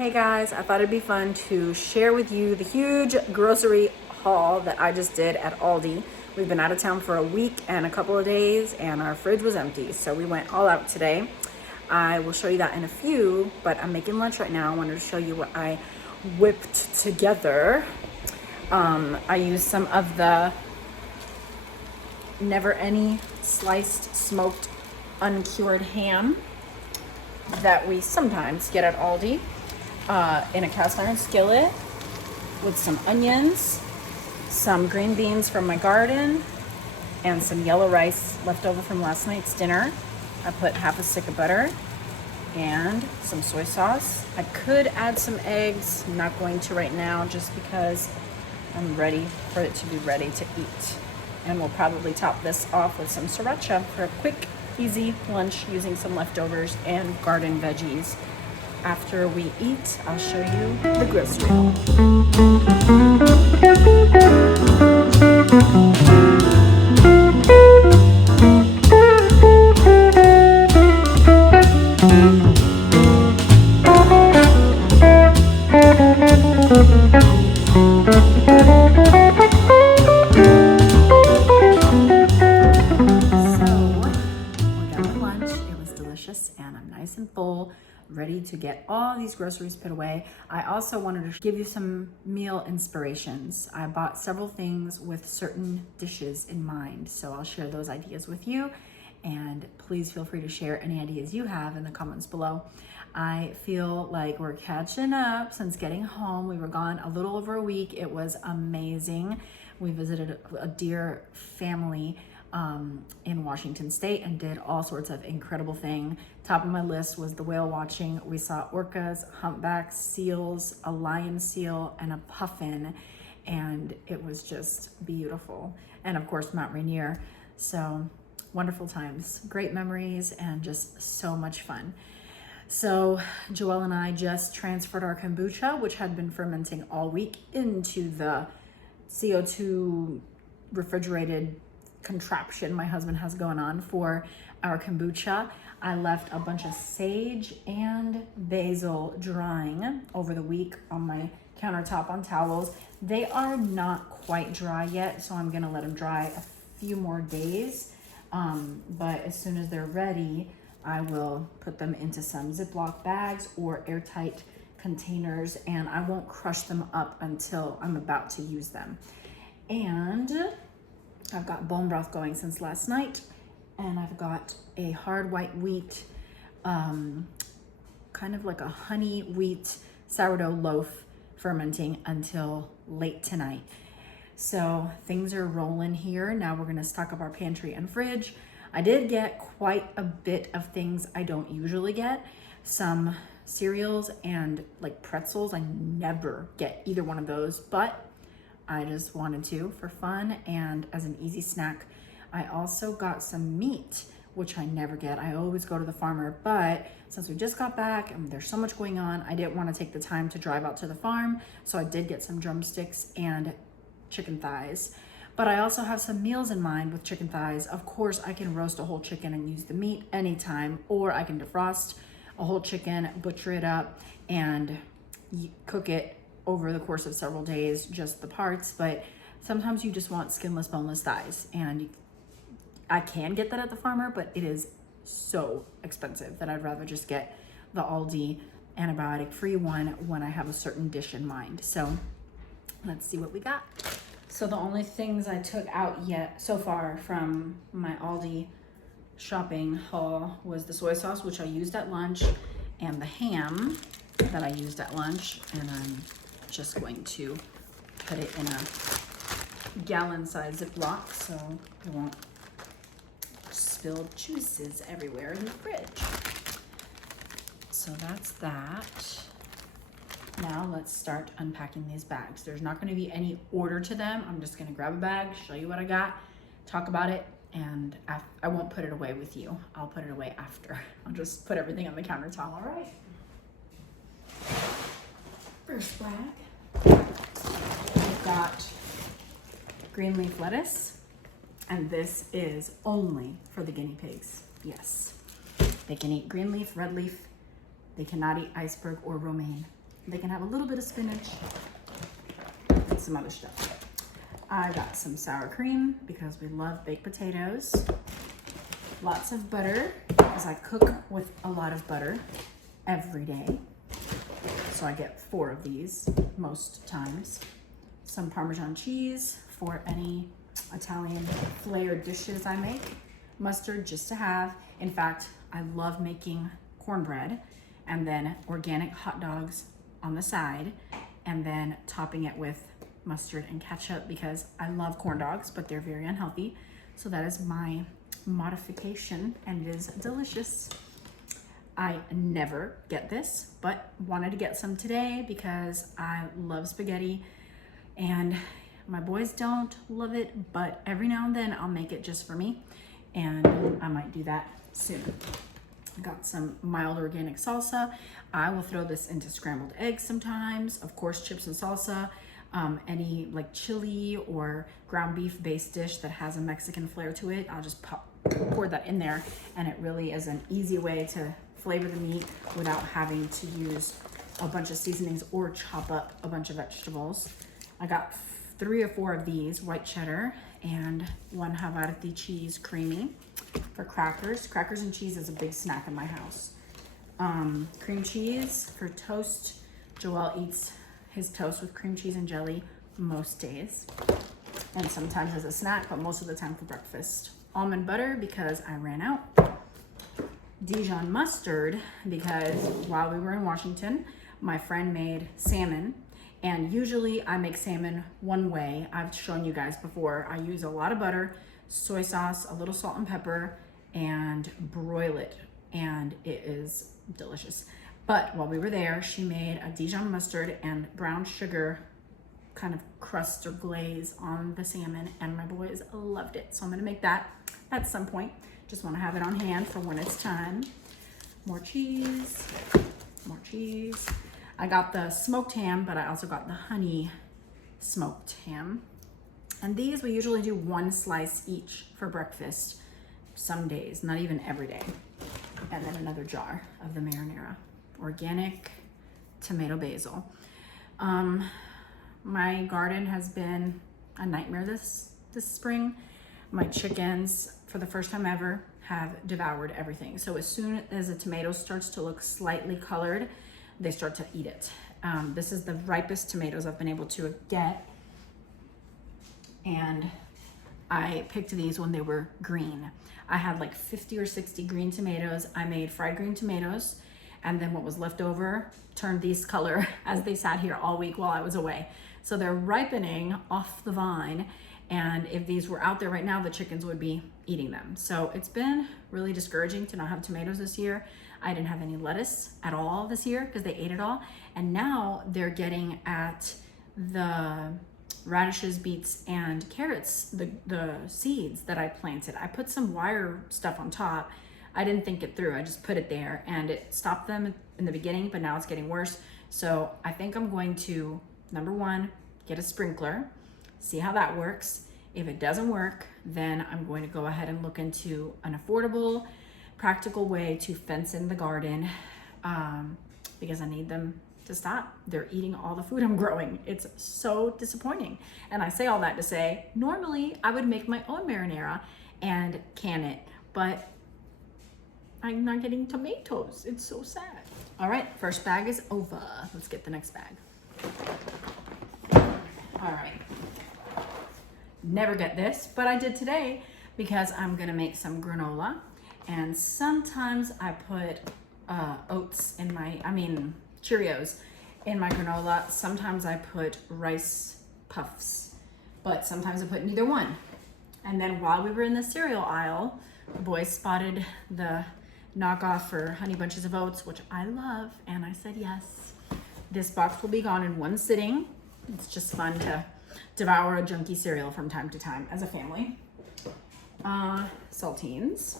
Hey guys, I thought it'd be fun to share with you the huge grocery haul that I just did at Aldi. We've been out of town for a week and a couple of days and our fridge was empty, so we went all out today. I will show you that in a few, but I'm making lunch right now. I wanted to show you what I whipped together. I used some of the Never Any sliced smoked uncured ham that we sometimes get at Aldi. In a cast iron skillet with some onions, some green beans from my garden, and some yellow rice left over from last night's dinner. I put half a stick of butter and some soy sauce. I could add some eggs. I'm not going to right now just because I'm ready for it to be ready to eat. And we'll probably top this off with some sriracha for a quick, easy lunch using some leftovers and garden veggies. After we eat, I'll show you the grocery haul. And I'm nice and full, ready to get all these groceries put away. I also wanted to give you some meal inspirations. I bought several things with certain dishes in mind, so I'll share those ideas with you, and please feel free to share any ideas you have in the comments below. I feel like we're catching up since getting home. We were gone a little over a week. It was amazing. We visited a dear family in Washington State and did all sorts of incredible things. Top of my list was the whale watching. We saw orcas, humpbacks, seals, a lion seal, and a puffin, and it was just beautiful. And of course, Mount Rainier. So wonderful times, great memories, and just so much fun. So Joelle and I just transferred our kombucha, which had been fermenting all week, into the CO2 refrigerated contraption my husband has going on for our kombucha. I left a bunch of sage and basil drying over the week on my countertop on towels. They are not quite dry yet, so I'm gonna let them dry a few more days. But as soon as they're ready, I will put them into some Ziploc bags or airtight containers, and I won't crush them up until I'm about to use them. And I've got bone broth going since last night, and I've got a hard white wheat, kind of like a honey wheat sourdough loaf fermenting until late tonight. So things are rolling here. Now we're gonna stock up our pantry and fridge. I did get quite a bit of things I don't usually get. Some cereals and like pretzels. I never get either one of those, but I just wanted to for fun and as an easy snack. I also got some meat, which I never get. I always go to the farmer, but since we just got back and there's so much going on, I didn't want to take the time to drive out to the farm. So I did get some drumsticks and chicken thighs. But I also have some meals in mind with chicken thighs. Of course, I can roast a whole chicken and use the meat anytime, or I can defrost a whole chicken, butcher it up, and cook it over the course of several days, just the parts. But sometimes you just want skinless, boneless thighs, and I can get that at the farmer, but it is so expensive that I'd rather just get the Aldi antibiotic-free one when I have a certain dish in mind. So let's see what we got. So the only things I took out yet so far from my Aldi shopping haul was the soy sauce, which I used at lunch, and the ham that I used at lunch, and I'm just going to put it in a gallon-sized Ziploc so it won't spill juices everywhere in the fridge. So that's that. Now let's start unpacking these bags. There's not going to be any order to them. I'm just going to grab a bag, show you what I got, talk about it, and I won't put it away with you. I'll put it away after. I'll just put everything on the countertop. All right. First bag. I've got green leaf lettuce, and this is only for the guinea pigs. Yes, they can eat green leaf, red leaf. They cannot eat iceberg or romaine. They can have a little bit of spinach and some other stuff. I got some sour cream because we love baked potatoes. Lots of butter because I cook with a lot of butter every day. So I get 4 of these most times. Some Parmesan cheese for any Italian flared dishes I make. Mustard just to have. In fact, I love making cornbread and then organic hot dogs on the side and then topping it with mustard and ketchup because I love corn dogs, but they're very unhealthy. So that is my modification and it is delicious. I never get this, but wanted to get some today because I love spaghetti and my boys don't love it, but every now and then I'll make it just for me and I might do that soon. I got some mild organic salsa. I will throw this into scrambled eggs sometimes. Of course, chips and salsa. Any like chili or ground beef based dish that has a Mexican flair to it, I'll just pour that in there, and it really is an easy way to flavor the meat without having to use a bunch of seasonings or chop up a bunch of vegetables. I got 3 or 4 of these, white cheddar and 1 Havarti cheese creamy for crackers. Crackers and cheese is a big snack in my house. Cream cheese for toast. Joel eats his toast with cream cheese and jelly most days, and sometimes as a snack, but most of the time for breakfast. Almond butter because I ran out. Dijon mustard because while we were in Washington, my friend made salmon, and usually I make salmon one way. I've shown you guys before. I use a lot of butter, soy sauce, a little salt and pepper, and broil it, and it is delicious. But while we were there, she made a Dijon mustard and brown sugar kind of crust or glaze on the salmon, and my boys loved it. So I'm gonna make that at some point. Just wanna have it on hand for when it's time. More cheese, more cheese. I got the smoked ham, but I also got the honey smoked ham. And these we usually do 1 slice each for breakfast. Some days, not even every day. And then another jar of the marinara. Organic tomato basil. My garden has been a nightmare this spring. My chickens, for the first time ever, have devoured everything. So as soon as a tomato starts to look slightly colored, they start to eat it. This is the ripest tomatoes I've been able to get. And I picked these when they were green. I had like 50 or 60 green tomatoes. I made fried green tomatoes, and then what was left over turned these color as they sat here all week while I was away. So they're ripening off the vine, and if these were out there right now, the chickens would be eating them. So it's been really discouraging to not have tomatoes this year. I didn't have any lettuce at all this year because they ate it all. And now they're getting at the radishes, beets, and carrots, the seeds that I planted. I put some wire stuff on top. I didn't think it through. I just put it there, and it stopped them in the beginning, but now it's getting worse. So I think I'm going to, number 1, get a sprinkler, see how that works. If it doesn't work, then I'm going to go ahead and look into an affordable, practical way to fence in the garden, because I need them to stop. They're eating all the food I'm growing. It's so disappointing. And I say all that to say, normally I would make my own marinara and can it, but I'm not getting tomatoes. It's so sad. All right, first bag is over. Let's get the next bag. All right. Never get this, but I did today because I'm gonna make some granola. And sometimes I put Cheerios in my granola. Sometimes I put rice puffs, but sometimes I put neither one. And then while we were in the cereal aisle, the boys spotted the knockoff for Honey Bunches of Oats, which I love, and I said yes. This box will be gone in one sitting. It's just fun to devour a junky cereal from time to time as a family. Saltines.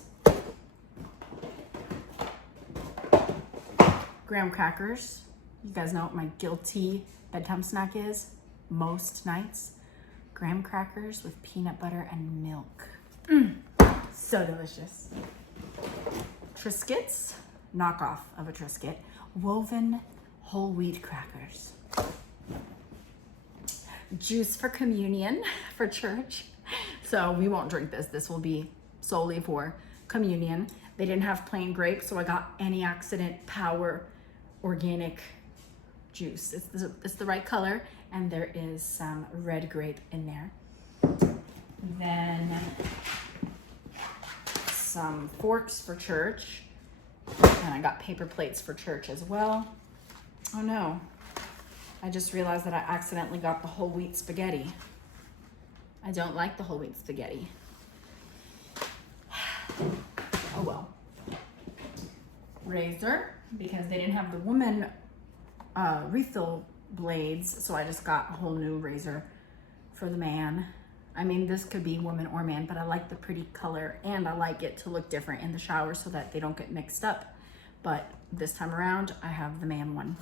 Graham crackers. You guys know what my guilty bedtime snack is most nights. Graham crackers with peanut butter and milk. So delicious. Triscuits, knockoff of a Triscuit, woven whole wheat crackers. Juice for communion for church. So we won't drink this. This will be solely for communion. They didn't have plain grape, so I got Antioxidant Power organic juice. It's the right color, and there is some red grape in there. Then some forks for church, and I got paper plates for church as well. Oh no, I just realized that I accidentally got the whole wheat spaghetti. I don't like the whole wheat spaghetti. Oh well. Razor, because they didn't have the woman refill blades, so I just got a whole new razor for the man. I mean, this could be woman or man, but I like the pretty color, and I like it to look different in the shower so that they don't get mixed up. But this time around, I have the man one.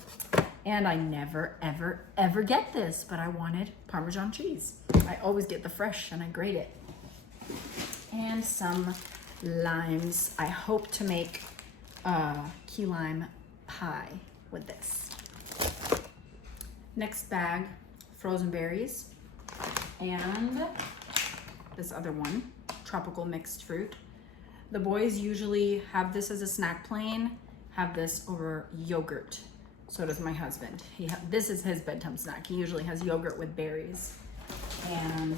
And I never, ever, ever get this, but I wanted Parmesan cheese. I always get the fresh and I grate it. And some limes. I hope to make key lime pie with this. Next bag, frozen berries. And this other one, tropical mixed fruit. The boys usually have this as a snack plain, have this over yogurt. So does my husband. This is his bedtime snack. He usually has yogurt with berries. And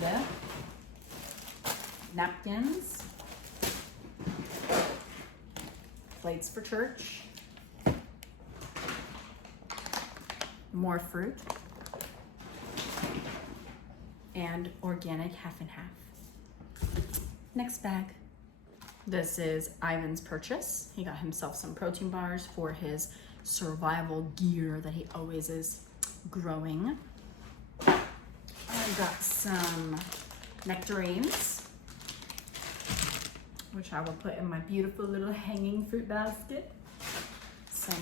napkins, plates for church, more fruit, and organic half and half. Next bag. This is Ivan's purchase. He got himself some protein bars for his survival gear that he always is growing. I got some nectarines, which I will put in my beautiful little hanging fruit basket. Some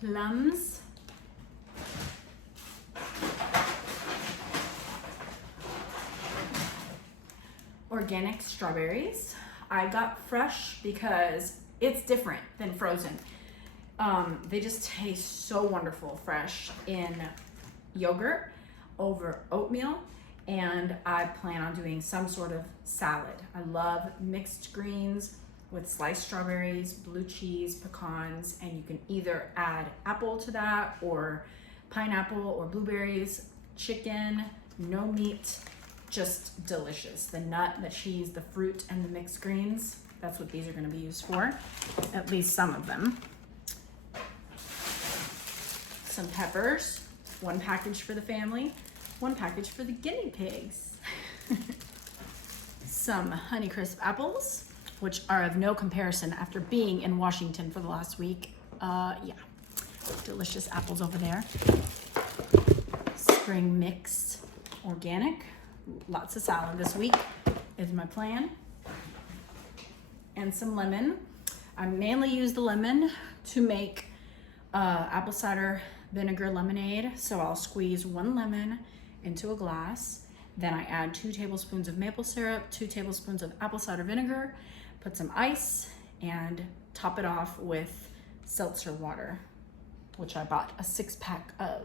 plums. Organic strawberries. I got fresh because it's different than frozen. They just taste so wonderful fresh in yogurt over oatmeal, and I plan on doing some sort of salad. I love mixed greens with sliced strawberries, blue cheese, pecans, and you can either add apple to that or pineapple or blueberries, chicken, no meat, just delicious. The nut, the cheese, the fruit, and the mixed greens, that's what these are gonna be used for, at least some of them. Some peppers, one package for the family, one package for the guinea pigs. Some Honeycrisp apples, which are of no comparison after being in Washington for the last week. Yeah, delicious apples over there. Spring mix, organic, lots of salad this week is my plan. And some lemon. I mainly use the lemon to make apple cider vinegar lemonade. So I'll squeeze one lemon into a glass. Then I add 2 tablespoons of maple syrup, 2 tablespoons of apple cider vinegar, put some ice, and top it off with seltzer water, which I bought a 6-pack of.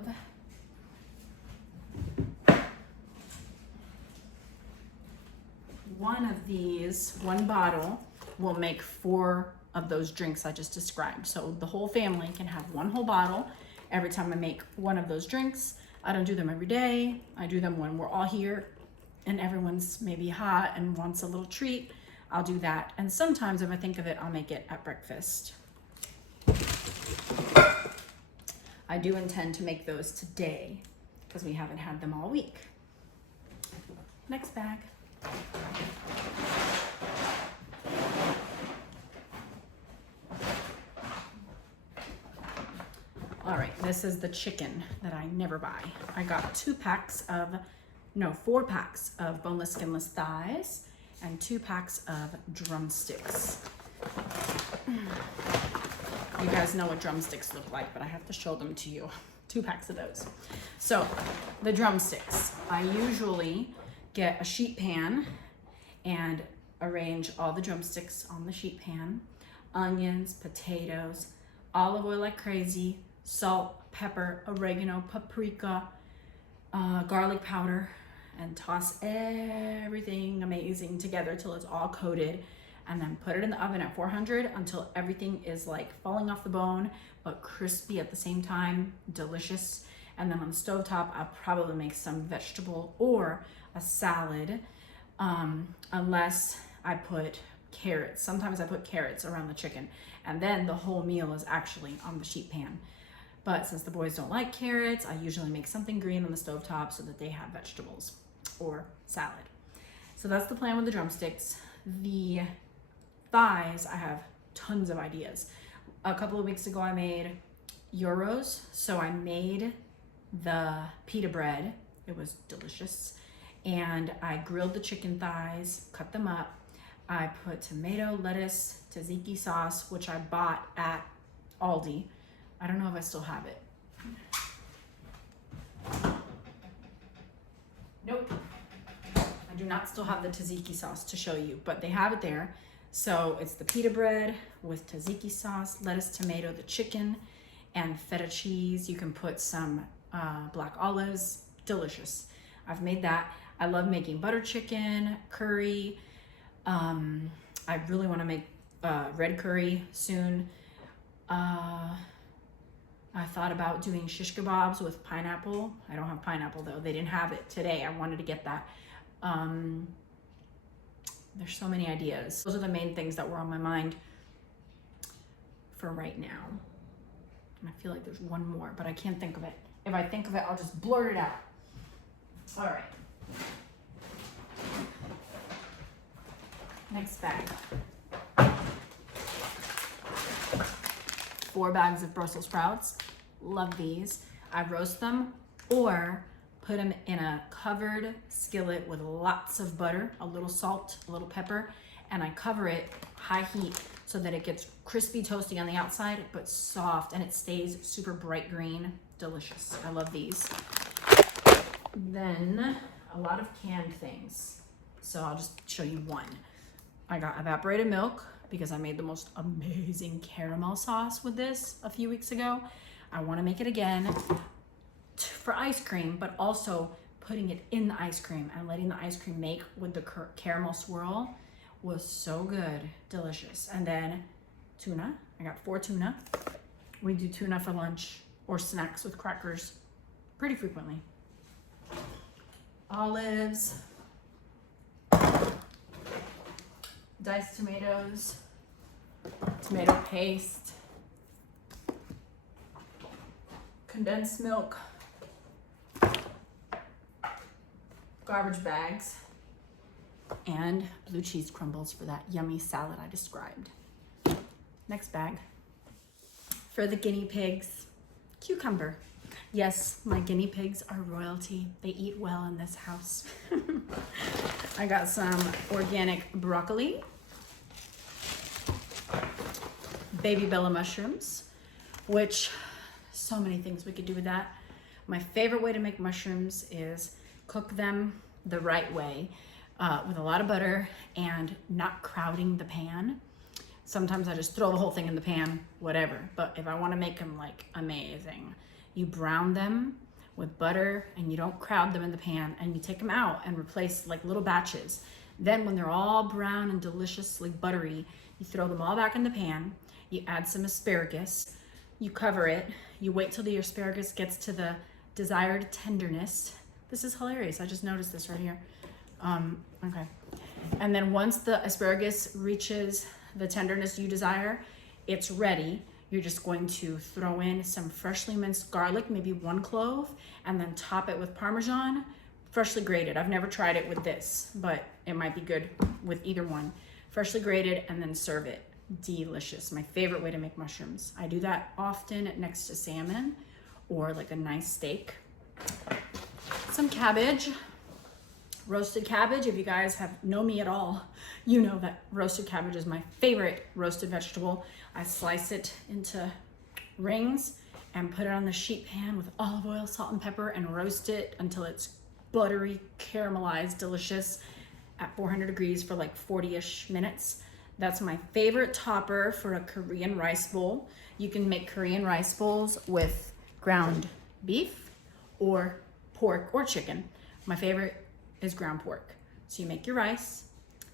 One of these, one bottle, will make 4 of those drinks I just described. So the whole family can have one whole bottle every time I make one of those drinks. I don't do them every day. I do them when we're all here and everyone's maybe hot and wants a little treat. I'll do that. And sometimes if I think of it, I'll make it at breakfast. I do intend to make those today because we haven't had them all week. Next bag. All right, this is the chicken that I never buy. I got 4 packs of boneless, skinless thighs and 2 packs of drumsticks. You guys know what drumsticks look like, but I have to show them to you. 2 packs of those. So the drumsticks, I usually get a sheet pan and arrange all the drumsticks on the sheet pan. Onions, potatoes, olive oil like crazy, salt, pepper, oregano, paprika, garlic powder, and toss everything amazing together till it's all coated, and then put it in the oven at 400 until everything is like falling off the bone but crispy at the same time. Delicious. And then on the stovetop, I'll probably make some vegetable or a salad, unless I put carrots. Sometimes I put carrots around the chicken, and then the whole meal is actually on the sheet pan. But since the boys don't like carrots, I usually make something green on the stovetop so that they have vegetables or salad. So that's the plan with the drumsticks. The thighs, I have tons of ideas. A couple of weeks ago, I made gyros. So I made the pita bread. It was delicious. And I grilled the chicken thighs, cut them up. I put tomato, lettuce, tzatziki sauce, which I bought at Aldi. I don't know if I still have it. Nope. I do not still have the tzatziki sauce to show you, but they have it there. So it's the pita bread with tzatziki sauce, lettuce, tomato, the chicken, and feta cheese. You can put some black olives. Delicious. I've made that. I love making butter chicken, curry. I really want to make red curry soon. I thought about doing shish kebabs with pineapple. I don't have pineapple though. They didn't have it today. I wanted to get that. There's so many ideas. Those are the main things that were on my mind for right now. And I feel like there's one more, but I can't think of it. If I think of it, I'll just blurt it out. All right. Next bag. 4 bags of Brussels sprouts. Love these. I roast them or put them in a covered skillet with lots of butter, a little salt, a little pepper, and I cover it high heat so that it gets crispy toasty on the outside but soft, and it stays super bright green. Delicious. I love these. Then a lot of canned things. So I'll just show you one. I got evaporated milk because I made the most amazing caramel sauce with this a few weeks ago. I want to make it again for ice cream, but also putting it in the ice cream and letting the ice cream make with the caramel swirl was so good. Delicious. And then tuna. I got 4 tuna. We do tuna for lunch or snacks with crackers pretty frequently. Olives, diced tomatoes, tomato paste, condensed milk, garbage bags, and blue cheese crumbles for that yummy salad I described. Next bag. For the guinea pigs, cucumber. Yes, my guinea pigs are royalty. They eat well in this house. I got some organic broccoli, baby bella mushrooms, which so many things we could do with that. My favorite way to make mushrooms is cook them the right way with a lot of butter and not crowding the pan. Sometimes I just throw the whole thing in the pan, whatever. But if I want to make them like amazing, you brown them with butter and you don't crowd them in the pan, and you take them out and replace like little batches. Then when they're all brown and deliciously buttery, you throw them all back in the pan. You add some asparagus, you cover it, you wait till the asparagus gets to the desired tenderness. This is hilarious. I just noticed this right here. Okay. And then once the asparagus reaches the tenderness you desire, it's ready. You're just going to throw in some freshly minced garlic, maybe 1 clove, and then top it with Parmesan, freshly grated. I've never tried it with this, but it might be good with either one. Freshly grated, and then serve it. Delicious. My favorite way to make mushrooms. I do that often next to salmon or like a nice steak. Some cabbage. Roasted cabbage. If you guys know me at all, you know that roasted cabbage is my favorite roasted vegetable. I slice it into rings and put it on the sheet pan with olive oil, salt, and pepper, and roast it until it's buttery, caramelized, delicious at 400 degrees for like 40-ish minutes. That's my favorite topper for a Korean rice bowl. You can make Korean rice bowls with ground beef or pork or chicken. My favorite is ground pork. So you make your rice,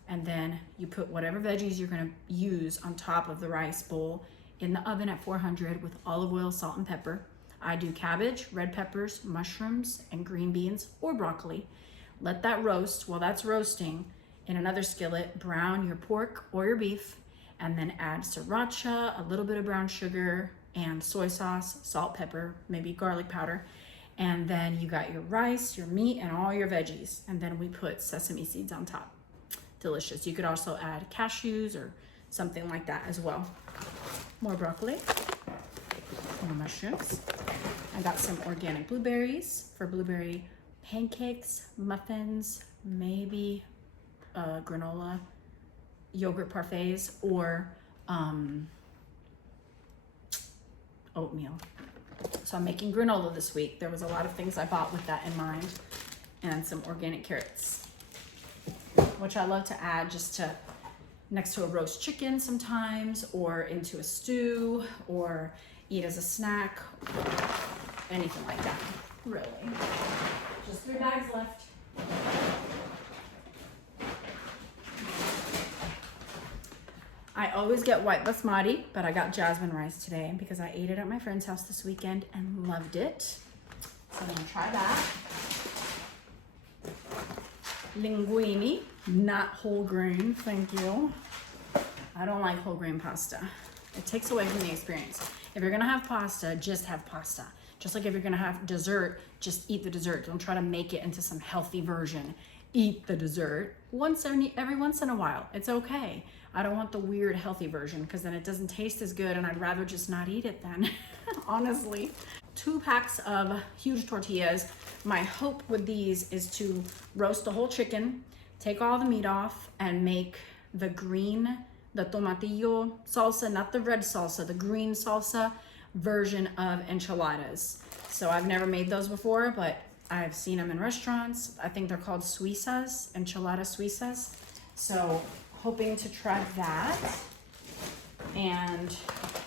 and then you put whatever veggies you're gonna use on top of the rice bowl in the oven at 400 with olive oil, salt, and pepper. I do cabbage, red peppers, mushrooms, and green beans or broccoli. Let that roast. While that's roasting, in another skillet, brown your pork or your beef, and then add sriracha, a little bit of brown sugar, and soy sauce, salt, pepper, maybe garlic powder. And then you got your rice, your meat, and all your veggies. And then we put sesame seeds on top. Delicious. You could also add cashews or something like that as well. More broccoli, more mushrooms. I got some organic blueberries for blueberry pancakes, muffins, maybe granola, yogurt parfaits, or oatmeal. So I'm making granola this week. There was a lot of things I bought with that in mind, and some organic carrots, which I love to add just to next to a roast chicken sometimes, or into a stew, or eat as a snack, anything like that, really. Just 3 bags left. I always get white basmati, but I got jasmine rice today because I ate it at my friend's house this weekend and loved it. So I'm gonna try that. Linguine, not whole grain, thank you. I don't like whole grain pasta. It takes away from the experience. If you're gonna have pasta, just have pasta. Just like if you're gonna have dessert, just eat the dessert. Don't try to make it into some healthy version. Eat the dessert every once in a while. It's okay. I don't want the weird healthy version because then it doesn't taste as good, and I'd rather just not eat it then, honestly. 2 packs of huge tortillas. My hope with these is to roast the whole chicken, take all the meat off, and make the tomatillo salsa, not the red salsa, the green salsa version of enchiladas. So I've never made those before, but I've seen them in restaurants. I think they're called suizas, enchiladas suizas. So hoping to try that. And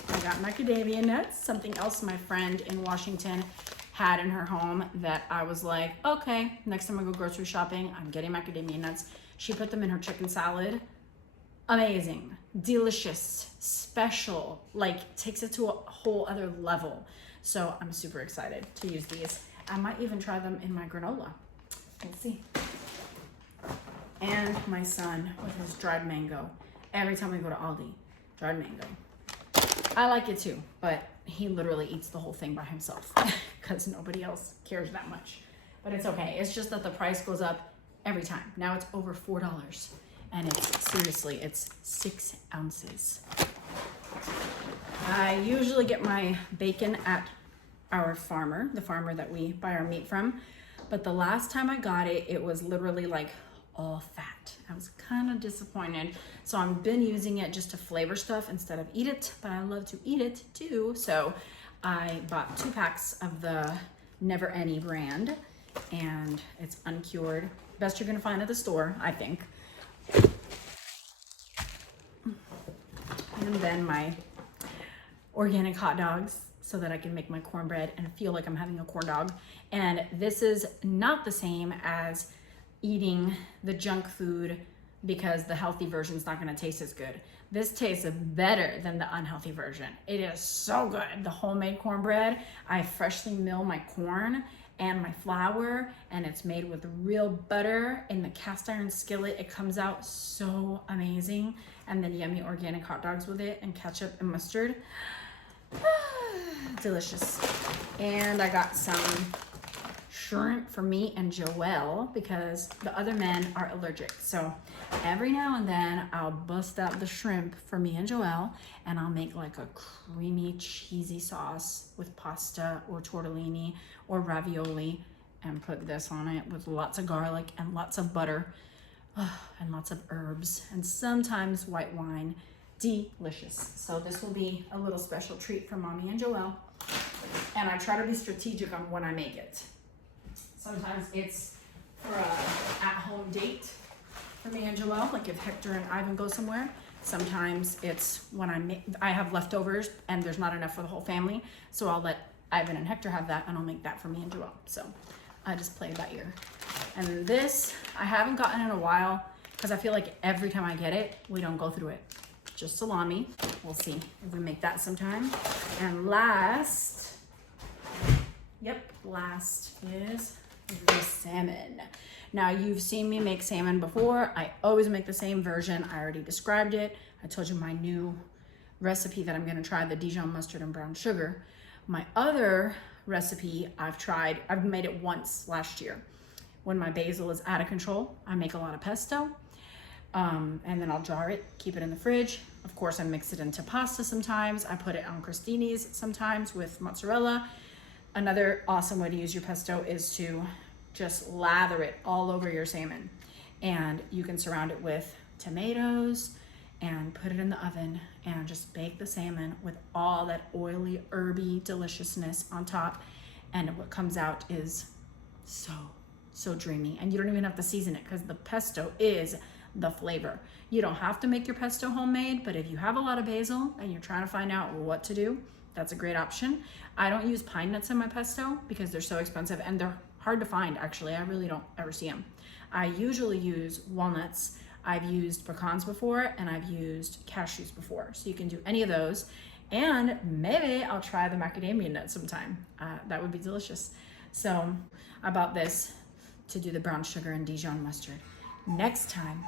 I got macadamia nuts, something else my friend in Washington had in her home that I was like, okay, next time I go grocery shopping, I'm getting macadamia nuts. She put them in her chicken salad. Amazing, delicious, special, like takes it to a whole other level. So I'm super excited to use these. I might even try them in my granola. We'll see. And my son with his dried mango. Every time we go to Aldi, dried mango. I like it too, but he literally eats the whole thing by himself because nobody else cares that much. But it's okay. It's just that the price goes up every time. Now it's over $4. And it's seriously, it's 6 ounces. I usually get my bacon at our farmer, the farmer that we buy our meat from. But the last time I got it, it was literally like all fat. I was kind of disappointed. So I've been using it just to flavor stuff instead of eat it, but I love to eat it too. So I bought 2 packs of the Never Any brand, and it's uncured. Best you're gonna find at the store, I think. And then my organic hot dogs so that I can make my cornbread and feel like I'm having a corn dog. And this is not the same as eating the junk food because the healthy version is not going to taste as good. This tastes better than the unhealthy version. It is so good. The homemade cornbread, I freshly mill my corn and my flour, and it's made with real butter in the cast iron skillet. It comes out so amazing. And then yummy organic hot dogs with it and ketchup and mustard. Delicious. And I got some shrimp for me and Joelle because the other men are allergic. So every now and then I'll bust out the shrimp for me and Joelle, and I'll make like a creamy cheesy sauce with pasta or tortellini or ravioli and put this on it with lots of garlic and lots of butter and lots of herbs and sometimes white wine. Delicious. So this will be a little special treat for Mommy and Joelle. And I try to be strategic on when I make it. Sometimes it's for a at-home date for me and Joelle, like if Hector and Ivan go somewhere. Sometimes it's when I have leftovers and there's not enough for the whole family. So I'll let Ivan and Hector have that, and I'll make that for me and Joelle. So I just play it by ear. And this, I haven't gotten in a while because I feel like every time I get it, we don't go through it. Just salami. We'll see if we make that sometime. And last is the salmon. Now, you've seen me make salmon before. I always make the same version. I already described it. I told you my new recipe that I'm gonna try, the Dijon mustard and brown sugar. My other recipe I've made it once last year. When my basil is out of control, I make a lot of pesto. And then I'll jar it, keep it in the fridge. Of course, I mix it into pasta sometimes. I put it on crostinis sometimes with mozzarella. Another awesome way to use your pesto is to just lather it all over your salmon. And you can surround it with tomatoes and put it in the oven and just bake the salmon with all that oily, herby deliciousness on top. And what comes out is so dreamy. And you don't even have to season it because the pesto is the flavor. You don't have to make your pesto homemade, but if you have a lot of basil and you're trying to find out what to do, that's a great option. I don't use pine nuts in my pesto because they're so expensive and they're hard to find, actually. I really don't ever see them. I usually use walnuts. I've used pecans before, and I've used cashews before. So you can do any of those. And maybe I'll try the macadamia nut sometime. That would be delicious. So I bought this to do the brown sugar and Dijon mustard. Next time,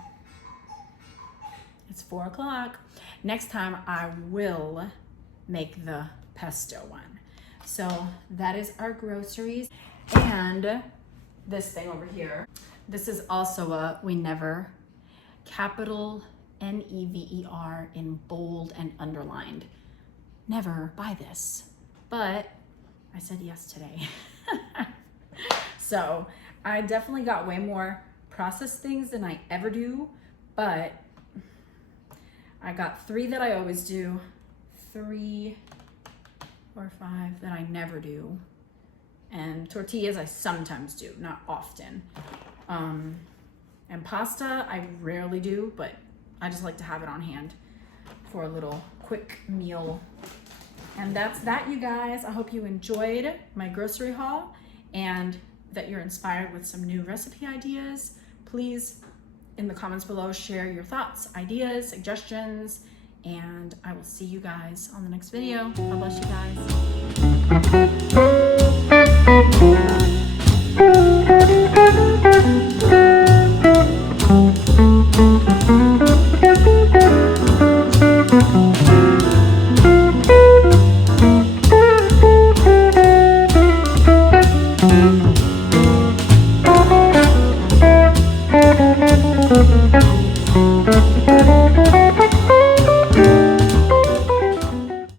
it's 4 o'clock. Next time I will make the pesto one. So that is our groceries. And this thing over here, this is also a We Never, capital Never in bold and underlined. Never buy this, but I said yes today. So I definitely got way more processed things than I ever do, but I got 3 that I always do, 3 or 5 that I never do, and tortillas I sometimes do, not often. And pasta I rarely do, but I just like to have it on hand for a little quick meal. And that's that, you guys. I hope you enjoyed my grocery haul and that you're inspired with some new recipe ideas. Please, in the comments below, share your thoughts, ideas, suggestions, and I will see you guys on the next video. God bless you guys.